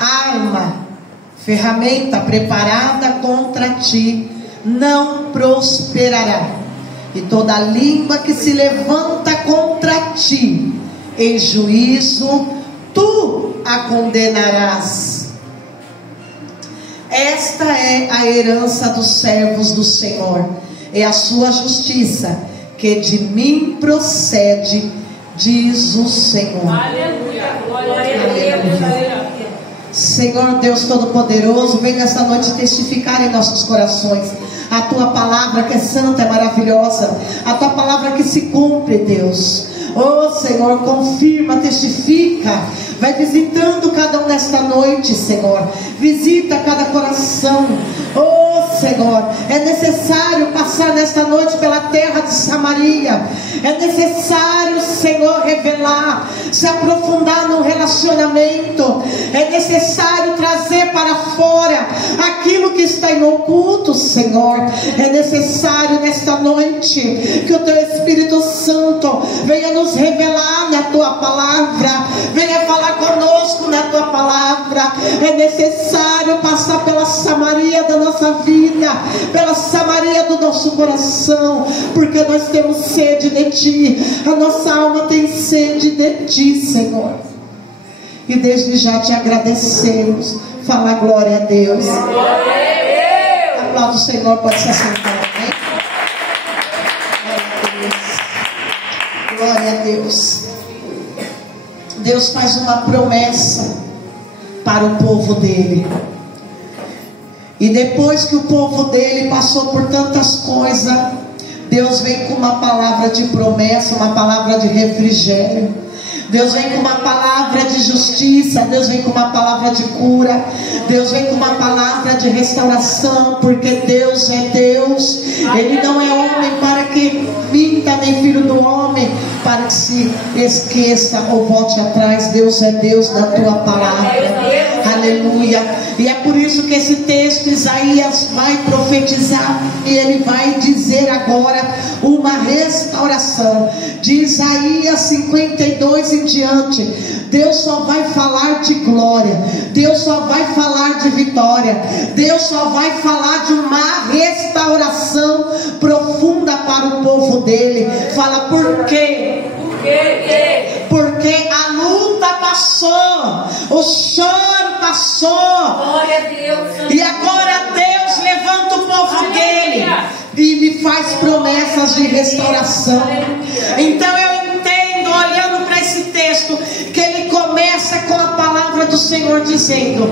arma, ferramenta preparada contra ti não prosperará, e toda língua que se levanta contra ti em juízo tu a condenarás. Esta é a herança dos servos do Senhor, é a sua justiça que de mim procede, diz o Senhor. Aleluia, glória a Deus. Senhor Deus Todo-Poderoso, vem nessa noite testificar em nossos corações a tua palavra que é santa, é maravilhosa, a tua palavra que se cumpre, Deus. Oh Senhor, confirma, testifica, vai visitando cada um nesta noite, Senhor, visita cada coração. Oh Senhor, é necessário passar nesta noite pela terra de Samaria, é necessário, Senhor, revelar, se aprofundar no relacionamento, é necessário trazer para fora aquilo que está em oculto, Senhor. É necessário nesta noite que o teu Espírito Santo venha nos revelar na tua palavra, venha falar conosco na tua palavra. É necessário passar pela Samaria da nossa vida, pela Samaria do nosso coração, porque nós temos sede de ti, a nossa alma tem sede de ti, Senhor. E desde já te agradecemos. Fala glória a Deus. Aplauda o Senhor, pode se assentar. Glória a Deus. Deus faz uma promessa para o povo dele. E depois que o povo dele passou por tantas coisas, Deus vem com uma palavra de promessa, uma palavra de refrigério. Deus vem com uma palavra de justiça, Deus vem com uma palavra de cura, Deus vem com uma palavra de restauração, porque Deus é Deus, Ele não é homem para que minta, nem filho do homem para que se esqueça ou volte atrás. Deus é Deus na tua palavra, aleluia. E é por isso que esse texto Isaías vai profetizar, e ele vai dizer agora uma restauração. De Isaías 52 em diante, Deus só vai falar de glória, Deus só vai falar de vitória, Deus só vai falar de uma restauração profunda para o povo dele. Fala por quê? Porque a luta passou, o choro passou, glória a Deus. E agora Deus levanta o povo dele e lhe faz promessas de restauração. Então eu entendo, olhando para esse texto, que ele começa com a palavra do Senhor dizendo: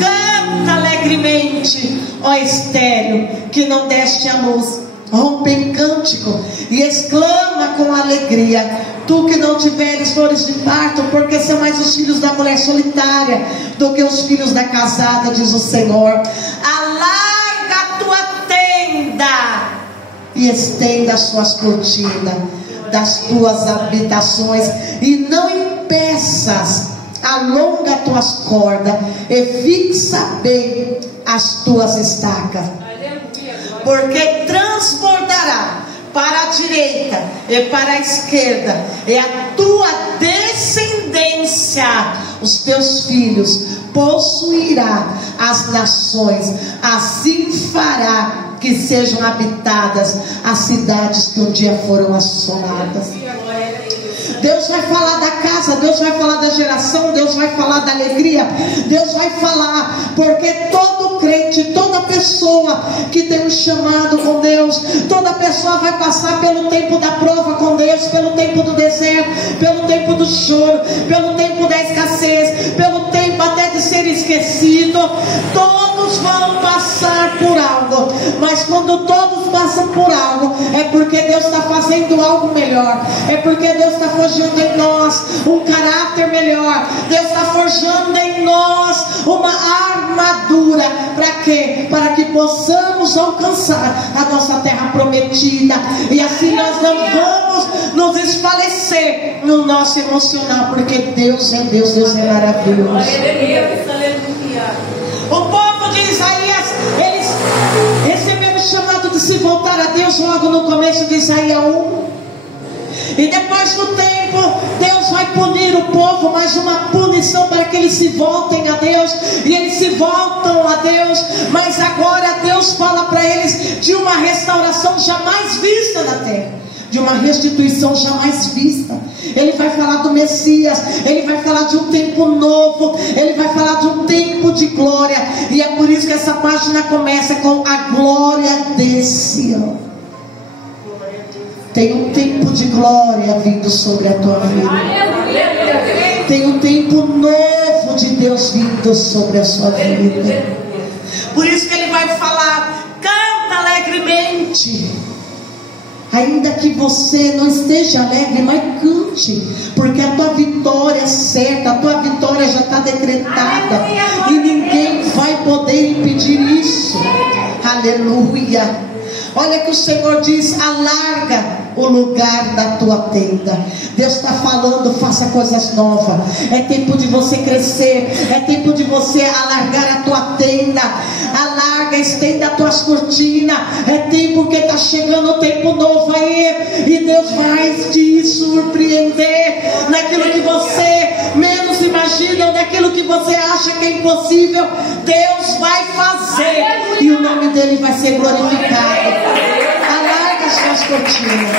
canta alegremente, ó estéril, que não deste a luz, rompe em cântico e exclama com alegria, tu que não tiveres dores de parto, porque são mais os filhos da mulher solitária do que os filhos da casada, diz o Senhor. Alarga a tua tenda e estenda as suas cortinas das tuas habitações, e não impeças, alonga as tuas cordas e fixa bem as tuas estacas, porque transbordará para a direita e para a esquerda, e a tua descendência, os teus filhos, possuirá as nações. Assim fará que sejam habitadas as cidades que um dia foram assoladas. Deus vai falar da casa, Deus vai falar da geração, Deus vai falar da alegria, Deus vai falar, porque todo crente, toda pessoa que tem um chamado com Deus, toda pessoa vai passar pelo tempo da prova com Deus, pelo tempo do deserto, pelo tempo do choro, pelo tempo da escassez, pelo tempo até de ser esquecido. Todos vão passar por algo, mas quando todos passam por algo, é porque Deus está fazendo algo melhor, é porque Deus está forjando em nós um caráter melhor, Deus está forjando em nós uma armadura. Para quê? Para que possamos alcançar a nossa terra prometida, e assim nós não vamos nos desfalecer no nosso emocional, porque Deus é Deus, Deus é maravilhoso. O povo de Isaías, eles receberam o chamado de se voltar a Deus logo no começo de Isaías 1. E depois do tempo tempo Deus vai punir o povo, mas uma punição para que eles se voltem a Deus, e eles se voltam a Deus. Mas agora Deus fala para eles de uma restauração jamais vista na terra, de uma restituição jamais vista. Ele vai falar do Messias, ele vai falar de um tempo novo, ele vai falar de um tempo de glória. E é por isso que essa página começa com a glória de Sião. Tem um tempo de glória vindo sobre a tua vida. Tem um tempo novo de Deus vindo sobre a sua vida. Por isso que ele vai falar: canta alegremente. Ainda que você não esteja alegre, mas cante, porque a tua vitória é certa, a tua vitória já está decretada, e ninguém vai poder impedir isso. Aleluia. Olha que o Senhor diz: alarga o lugar da tua tenda. Deus está falando: faça coisas novas. É tempo de você crescer, é tempo de você alargar a tua tenda. Alarga, estenda as tuas cortinas. É tempo que está chegando o tempo novo aí, e Deus vai te surpreender naquilo que você menos imagina, ou naquilo que você acha que é impossível. Deus vai fazer, e o nome dele vai ser glorificado. Alarga as suas cortinas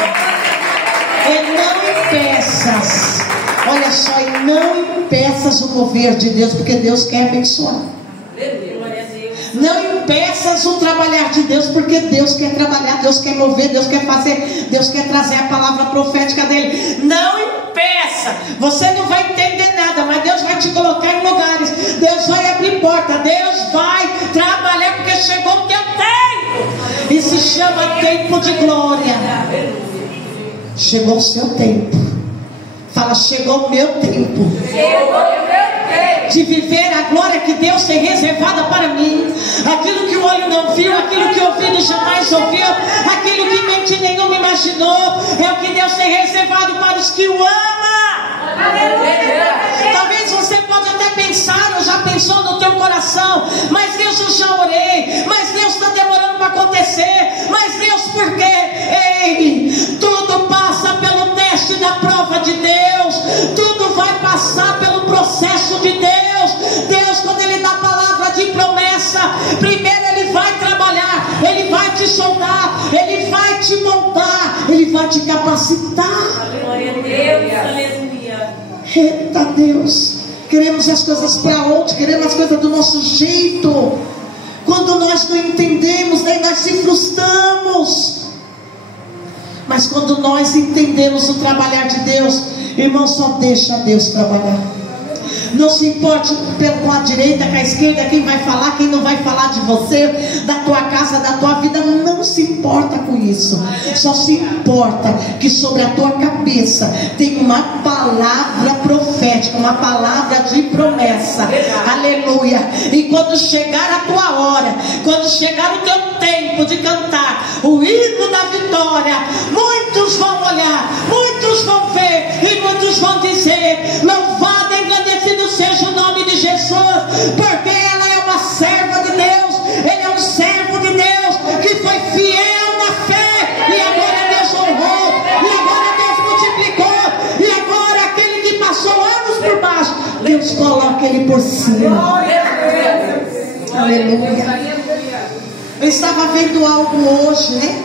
e não impeças. Olha só, e não impeças o mover de Deus, porque Deus quer abençoar. Não impeças o trabalhar de Deus, porque Deus quer trabalhar, Deus quer mover, Deus quer fazer, Deus quer trazer a palavra profética dele. Não impeça. Você não vai entender nada, mas Deus vai te colocar em lugares, Deus vai abrir porta, Deus vai trabalhar, porque chegou o teu tempo, e se chama tempo de glória. Chegou o seu tempo. Fala: chegou o meu tempo de viver a glória que Deus tem reservada para mim. Aquilo que o olho não viu, aquilo que o ouvido jamais ouviu, aquilo que mente nenhuma imaginou, é o que Deus tem reservado para os que o amam. Talvez você pode até pensar, ou já pensou no teu coração: mas Deus, eu já orei, mas Deus está demorando para acontecer. Mas Deus, por quê? Ei, tudo passa pelo teste da prova de Deus, tudo vai passar pelo processo de Deus. Deus, quando ele dá palavra de promessa, primeiro ele vai trabalhar, ele vai te soldar, ele vai te montar, ele vai te capacitar. Glória a Deus, aleluia. Eita Deus, queremos as coisas para onde? Queremos as coisas do nosso jeito. Quando nós não entendemos, daí nós se frustramos. Mas quando nós entendemos o trabalhar de Deus, irmão, só deixa Deus trabalhar. Não se importe com a direita, com a esquerda, quem vai falar, quem não vai falar de você, da tua casa, da tua vida. Não se importa com isso. Só se importa que sobre a tua cabeça tem uma palavra profética, uma palavra de promessa. Aleluia. E quando chegar a tua hora, quando chegar o teu tempo de cantar o hino da vitória, muitos vão olhar, muitos vão ver, e muitos vão dizer: louvado, engrandecido seja o nome de Jesus, porque ela é uma serva de Deus, ele é um servo de Deus que foi fiel na fé, e agora Deus honrou, e agora Deus multiplicou, e agora aquele que passou anos por baixo, Deus coloca ele por cima. Aleluia. Eu estava vendo algo hoje, né?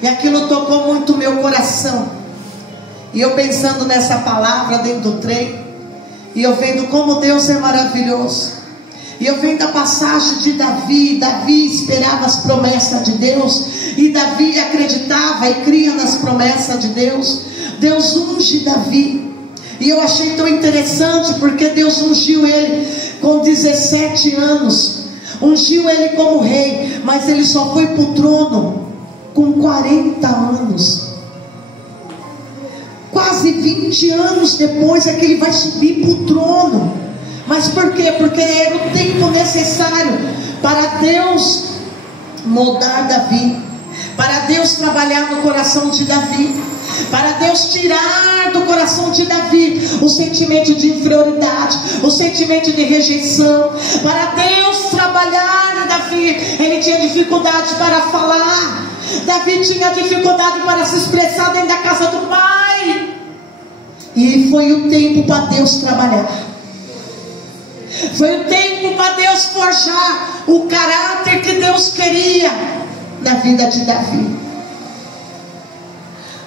E aquilo tocou muito o meu coração. E eu pensando nessa palavra dentro do trem, e eu vendo como Deus é maravilhoso. E eu vendo a passagem de Davi. Davi esperava as promessas de Deus, e Davi acreditava e cria nas promessas de Deus. Deus unge Davi. E eu achei tão interessante, porque Deus ungiu ele com 17 anos. Ungiu ele como rei, mas ele só foi para o trono com 40 anos. Quase 20 anos depois é que ele vai subir para o trono. Mas por quê? Porque era o tempo necessário para Deus moldar Davi, para Deus trabalhar no coração de Davi, para Deus tirar do coração de Davi o sentimento de inferioridade, o sentimento de rejeição, para Deus trabalhar em Davi. Ele tinha dificuldade para falar, Davi tinha dificuldade para se expressar dentro da casa do pai. E foi o tempo para Deus trabalhar. Foi o tempo para Deus forjar o caráter que Deus queria na vida de Davi.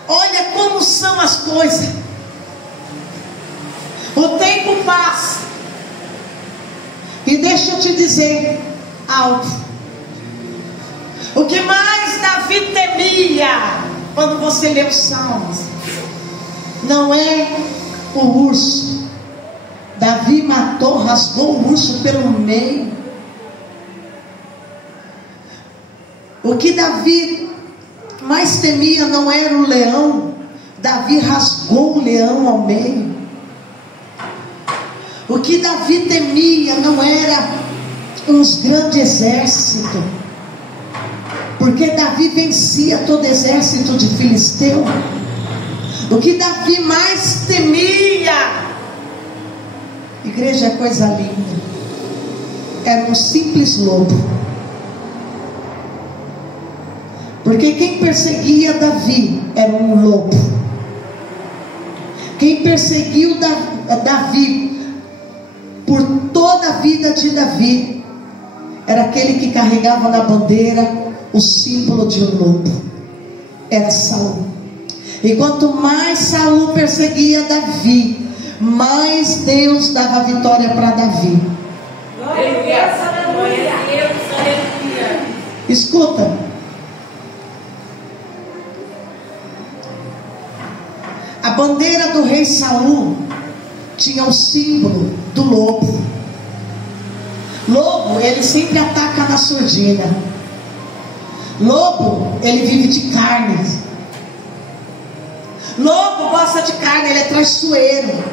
Olha como são as coisas. O tempo passa. E deixa eu te dizer algo. O que mais Davi temia, quando você lê os Salmos, não é o urso. Davi matou, rasgou o urso pelo meio. O que Davi mais temia não era o leão. Davi rasgou o leão ao meio. O que Davi temia não era uns grandes exércitos, porque Davi vencia todo exército de filisteu. O que Davi mais temia, igreja, é coisa linda, era um simples lobo. Porque quem perseguia Davi era um lobo. Quem perseguiu Davi por toda a vida de Davi era aquele que carregava na bandeira o símbolo de um lobo. Era Saul. E quanto mais Saul perseguia Davi, mais Deus dava vitória para Davi. Glória a Deus, aleluia. Escuta. A bandeira do rei Saul tinha o símbolo do lobo. Lobo, ele sempre ataca na surdina. Lobo, ele vive de carne. Lobo gosta de carne, ele é traiçoeiro.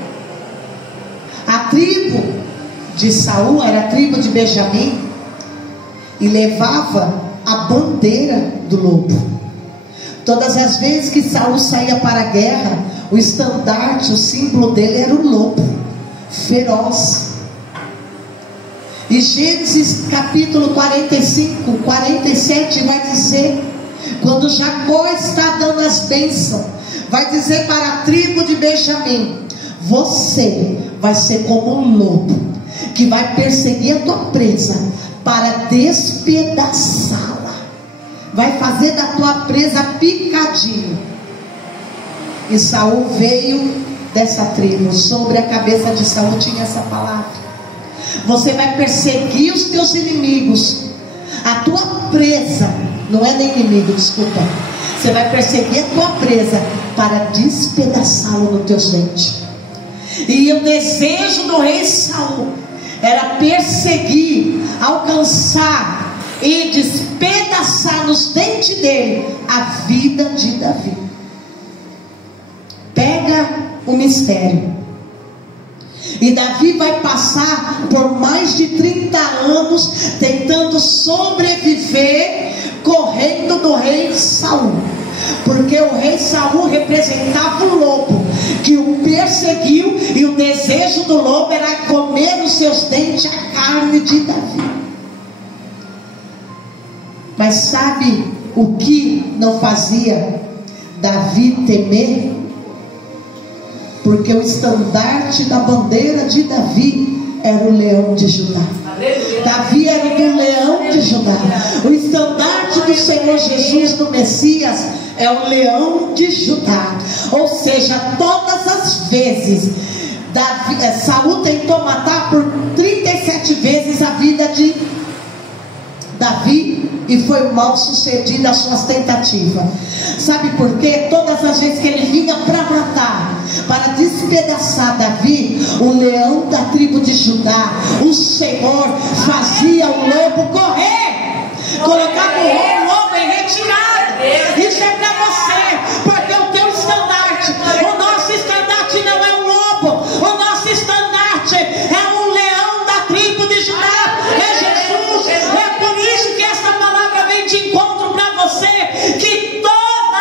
A tribo de Saul era a tribo de Benjamim, e levava a bandeira do lobo. Todas as vezes que Saul saía para a guerra, o estandarte, o símbolo dele era o lobo feroz. E Gênesis capítulo 45, 47 vai dizer, quando Jacó está dando as bênçãos, vai dizer para a tribo de Benjamim: você vai ser como um lobo, que vai perseguir a tua presa para despedaçá-la, vai fazer da tua presa picadinho. E Saul veio dessa tribo. Sobre a cabeça de Saul tinha essa palavra: você vai perseguir os teus inimigos, a tua presa, não é nem inimigo, desculpa, você vai perseguir a tua presa para despedaçá-lo nos teus dentes. E o desejo do rei Saul era perseguir, alcançar e despedaçar nos dentes dele a vida de Davi. Pega o mistério. E Davi vai passar por mais de 30 anos tentando sobreviver, correndo do rei Saul. Porque o rei Saul representava o lobo que o perseguiu, e o desejo do lobo era comer nos seus dentes a carne de Davi. Mas sabe o que não fazia Davi temer? Porque o estandarte da bandeira de Davi era o leão de Judá. Davi era do leão de Judá. O estandarte do Senhor Jesus, do Messias, é o leão de Judá. Ou seja, todas as vezes Saul tentou matar por 37 vezes a vida de Davi, e foi mal sucedida as suas tentativas. Sabe por quê? Todas as vezes que ele vinha para matar, para despedaçar Davi, o leão da tribo de Judá, o Senhor, fazia o lobo correr, colocava o lobo em retirada. Isso é para você, porque o teu estandarte, o nosso estandarte não é um lobo, o nosso estandarte é um leão da tribo de Judá, é Jesus. É por isso que essa palavra vem de encontro para você, que toda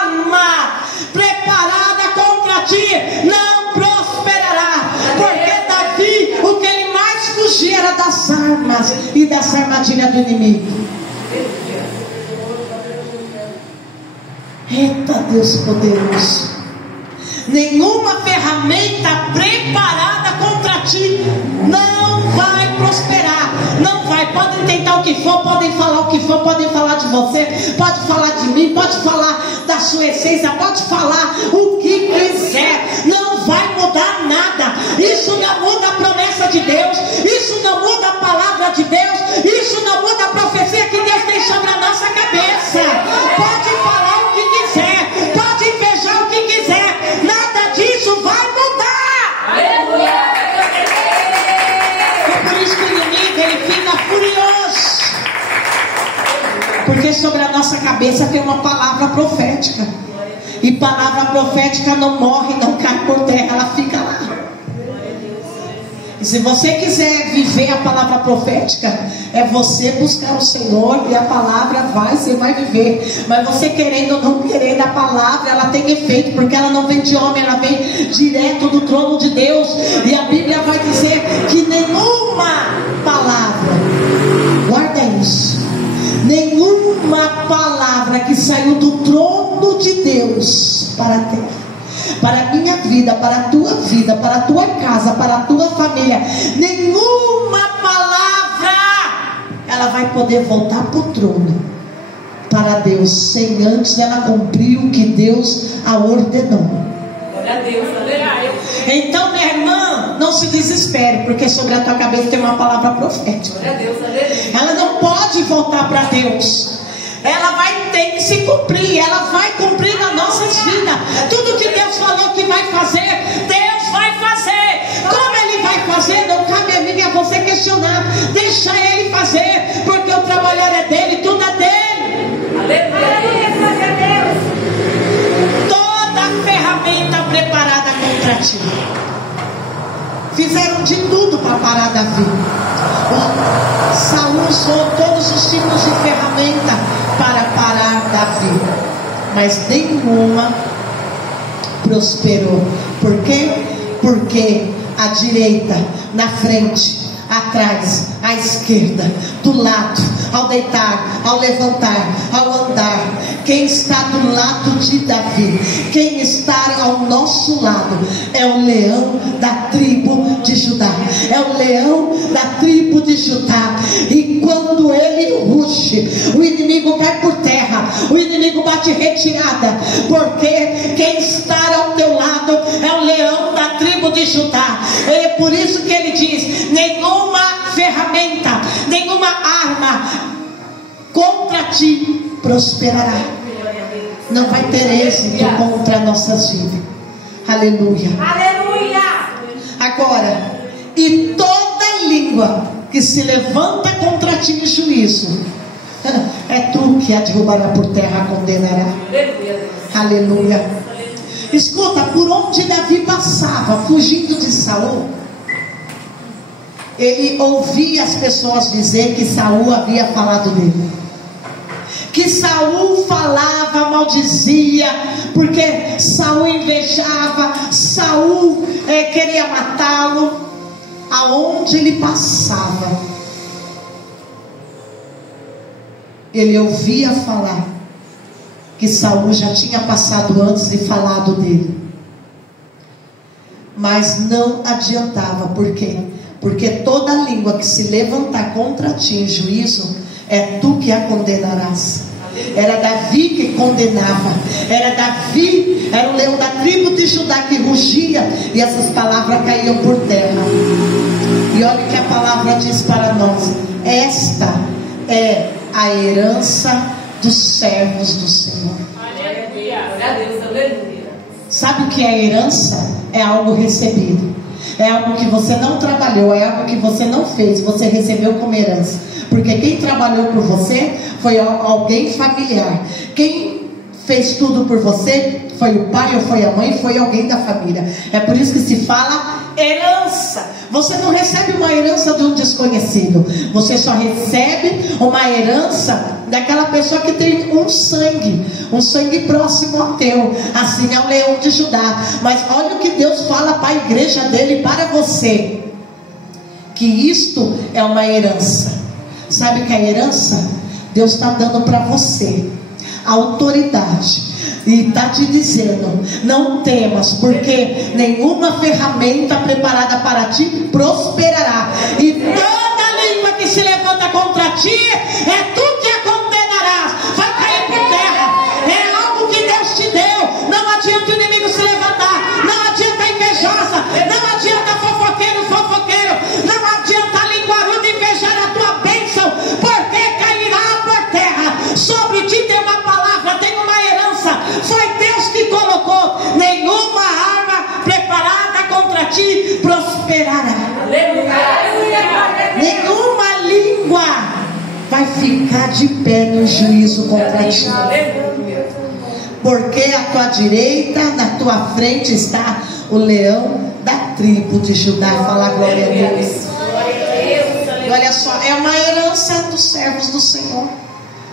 arma preparada contra ti não prosperará. Porque Davi, o que ele mais fugia era das armas e dessa armadilha do inimigo. Eita Deus poderoso. Nenhuma ferramenta preparada contra ti não vai prosperar. Não vai. Podem tentar o que for, podem falar o que for, podem falar de você, pode falar de mim, pode falar da sua essência, pode falar o que quiser. Não vai mudar nada. Isso não muda a promessa de Deus. Isso não muda a palavra de Deus. Isso não muda a profecia que Deus tem sobre a nossa cabeça. Pode falar o que quiser, pode invejar o que quiser, nada disso vai mudar. Aleluia! É por isso que o inimigo ele fica furioso, porque sobre a nossa cabeça tem uma palavra profética, e palavra profética não morre, não cai por terra, ela fica lá. E se você quiser viver a palavra profética, é você buscar o Senhor, e a palavra você vai viver. Mas você querendo ou não querendo, a palavra ela tem efeito, porque ela não vem de homem, ela vem direto do trono de Deus. E a Bíblia vai dizer que nenhuma palavra, guarda isso, nenhuma palavra que saiu do trono de Deus para a terra, para a minha vida, para a tua vida, para a tua casa, para a tua família, nenhuma palavra ela vai poder voltar para o trono, para Deus, sem antes ela cumprir o que Deus a ordenou. Glória a Deus, aleluia. Então, minha irmã, não se desespere, porque sobre a tua cabeça tem uma palavra profética. Glória a Deus, aleluia. Ela não pode voltar para Deus. Ela vai ter que se cumprir. Ela vai cumprir nas nossas vidas. Tudo que Deus falou que vai fazer, Deus vai fazer. Como Ele vai fazer? Não cabe a mim e a você questionar. Deixa Ele fazer, porque o trabalho é dele, tudo é dele. Aleluia, glória a Deus. Toda ferramenta preparada contra ti. Fizeram de tudo para parar Davi. Saul usou todos os tipos de ferramenta para parar Davi, mas nenhuma prosperou. Por quê? Porque à direita, na frente, atrás, à esquerda, do lado, ao deitar, ao levantar, ao andar, quem está do lado de Davi, quem está ao nosso lado, é o leão da tribo de Judá, é o leão da tribo de Judá. E quando ele ruge, o inimigo cai por terra, o inimigo bate retirada, porque quem está ao teu lado é o leão da tribo de Judá. É por isso que ele diz: nenhuma ferramenta, nenhuma arma contra ti prosperará. Não vai ter êxito contra nossas vidas. Aleluia. Aleluia. Agora, e toda língua que se levanta contra ti em juízo, é tu que a derrubará por terra, a condenará. Aleluia. Escuta, por onde Davi passava, fugindo de Saul, ele ouvia as pessoas dizer que Saul havia falado dele, que Saul falava, maldizia, porque Saul invejava, Saul queria matá-lo. Aonde ele passava, ele ouvia falar que Saul já tinha passado antes e falado dele, mas não adiantava. Por quê? Porque toda língua que se levantar contra ti em juízo, é tu que a condenarás. Era Davi que condenava, era Davi, era o leão da tribo de Judá que rugia, e essas palavras caíam por terra. E olha o que a palavra diz para nós: esta é a herança dos servos do Senhor. Sabe o que é herança? É algo recebido, é algo que você não trabalhou, é algo que você não fez, você recebeu como herança. Porque quem trabalhou por você foi alguém familiar. Quem fez tudo por você foi o pai ou foi a mãe, foi alguém da família. É por isso que se fala herança. Você não recebe uma herança de um desconhecido, você só recebe uma herança daquela pessoa que tem um sangue próximo ao teu. Assim é o leão de Judá. Mas olha o que Deus fala para a igreja dele e para você, que isto é uma herança. Sabe o que é herança? Deus está dando para você a autoridade E está te dizendo: não temas, porque nenhuma ferramenta preparada para ti prosperará. E toda língua que se levanta contra ti, é tu que a condenarás. Vai cair por terra. É algo que Deus te deu. Não adianta o inimigo se levantar. Não adianta a invejosa. Não adianta fofoqueiro. Não adianta a linguaruda invejar a tua bênção, porque cairá por terra. Sobre ti tem uma palavra, tem uma herança. Foi Deus que colocou. Nenhuma arma preparada contra ti prosperará. Nenhuma língua vai ficar de pé no juízo contra ti. Porque à tua direita, na tua frente está o leão da tribo de Judá. Fala glória a Deus. Olha só, é uma herança dos servos do Senhor.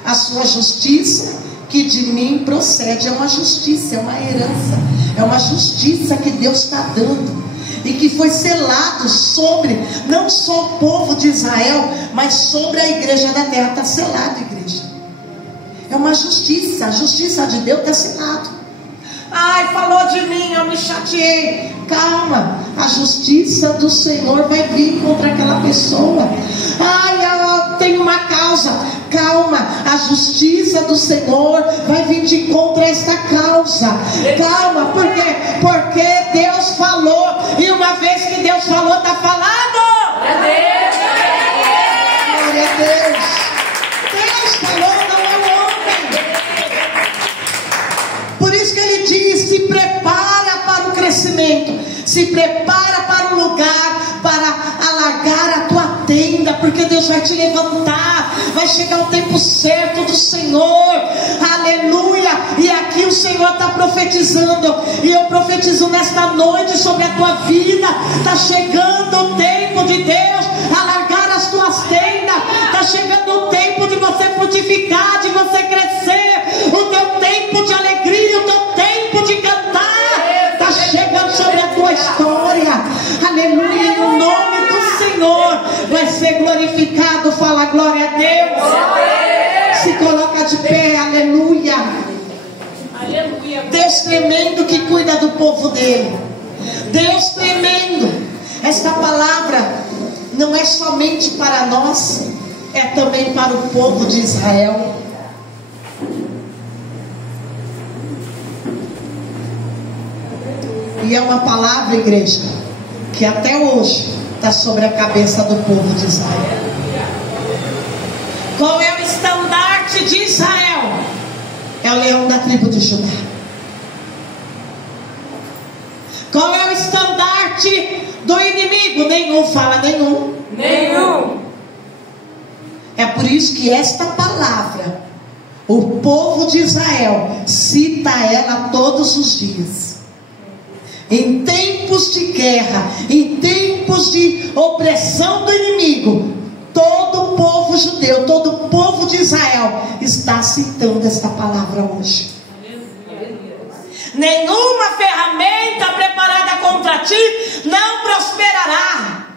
A sua justiça que de mim procede. É uma justiça, é uma herança. É uma justiça que Deus está dando. E que foi selado sobre, não só o povo de Israel, mas sobre a igreja da terra. Está selado, igreja. É uma justiça. A justiça de Deus está selado. Ai, falou de mim, eu me chateei. Calma, a justiça do Senhor vai vir contra aquela pessoa. Ai, eu tenho uma causa. Calma, a justiça do Senhor vai vir de contra esta causa. Calma, porque Deus falou. E uma vez que Deus falou, está falado. Glória a Deus. Deus falou, não é o homem. Por isso que ele diz: se prepara para o crescimento, se prepara para o lugar, para alargar a tua tenda, porque Deus vai te levantar, vai chegar o tempo certo do Senhor, aleluia. E aqui o Senhor está profetizando, e eu profetizo nesta noite sobre a tua vida. Está chegando o tempo de Deus alargar as tuas tendas, está chegando o tempo de você frutificar, de você crescer, o teu tempo de alegria, o teu tempo de cantar, está chegando sobre a tua história, aleluia. E o nome do Senhor vai ser glorificado. Fala glória a Deus. Se coloca de pé, aleluia. Deus tremendo que cuida do povo dele. Deus tremendo. Esta palavra não é somente para nós, é também para o povo de Israel. E é uma palavra, igreja, que até hoje está sobre a cabeça do povo de Israel. Qual é o estandarte de Israel? É o leão da tribo de Judá. Qual é o estandarte do inimigo? Nenhum. Fala nenhum. Nenhum. É por isso que esta palavra, o povo de Israel cita ela todos os dias. Em tempos de guerra, em tempos de opressão do inimigo, todo o povo judeu, todo o povo de Israel está citando esta palavra hoje. Nenhuma ferramenta preparada contra ti não prosperará,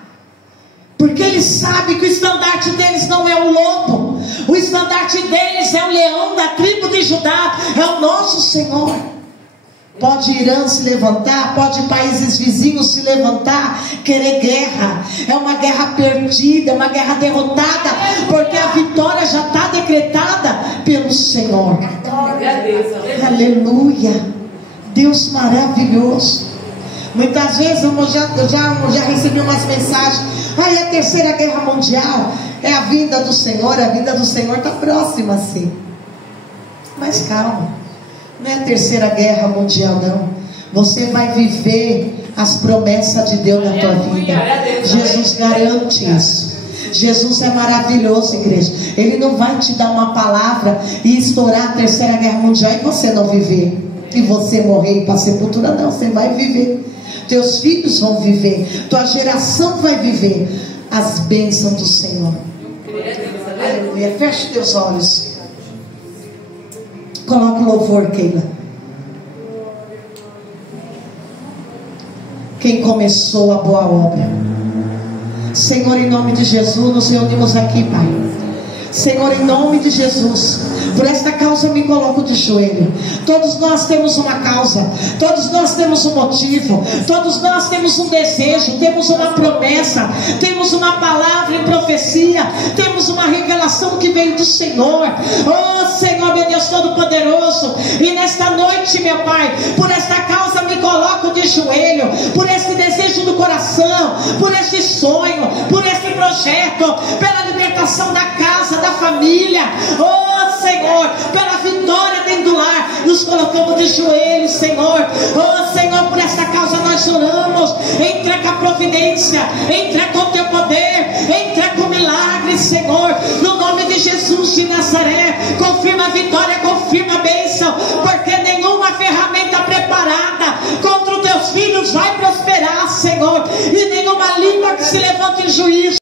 porque eles sabem que o estandarte deles não é o lobo, o estandarte deles é o leão da tribo de Judá, é o nosso Senhor. Pode Irã se levantar, pode países vizinhos se levantar, querer guerra, é uma guerra perdida, é uma guerra derrotada, porque a vitória já está decretada pelo Senhor. Aleluia. Deus maravilhoso. Muitas vezes eu já recebi umas mensagens: é a terceira guerra mundial, é a vinda do Senhor. A vinda do Senhor está próxima, sim. Mas calma, não é a terceira guerra mundial, não. Você vai viver as promessas de Deus na tua vida. Jesus garante isso. Jesus é maravilhoso, igreja. Ele não vai te dar uma palavra e estourar a terceira guerra mundial e você não viver, e você morrer e ir para a sepultura. Não, você vai viver. Teus filhos vão viver, tua geração vai viver as bênçãos do Senhor. Aleluia. Feche teus olhos. Coloca o louvor, Keila. Quem começou a boa obra. Senhor, em nome de Jesus, nos reunimos aqui, Pai, Senhor, em nome de Jesus, por esta causa eu me coloco de joelho. Todos nós temos uma causa, todos nós temos um motivo, todos nós temos um desejo, temos uma promessa, temos uma palavra em profecia, temos uma revelação que veio do Senhor. Oh Senhor, meu Deus Todo-Poderoso, e nesta noite, meu Pai, por esta causa me coloco de joelho, por este desejo do coração, por este sonho, por este projeto, pela libertação da casa, da família. Oh Senhor, pela vitória dentro do lar, nos colocamos de joelhos, Senhor. Oh Senhor, por esta causa nós oramos. Entrega a providência, entrega o teu poder, entrega o milagre, Senhor, no nome de Jesus de Nazaré.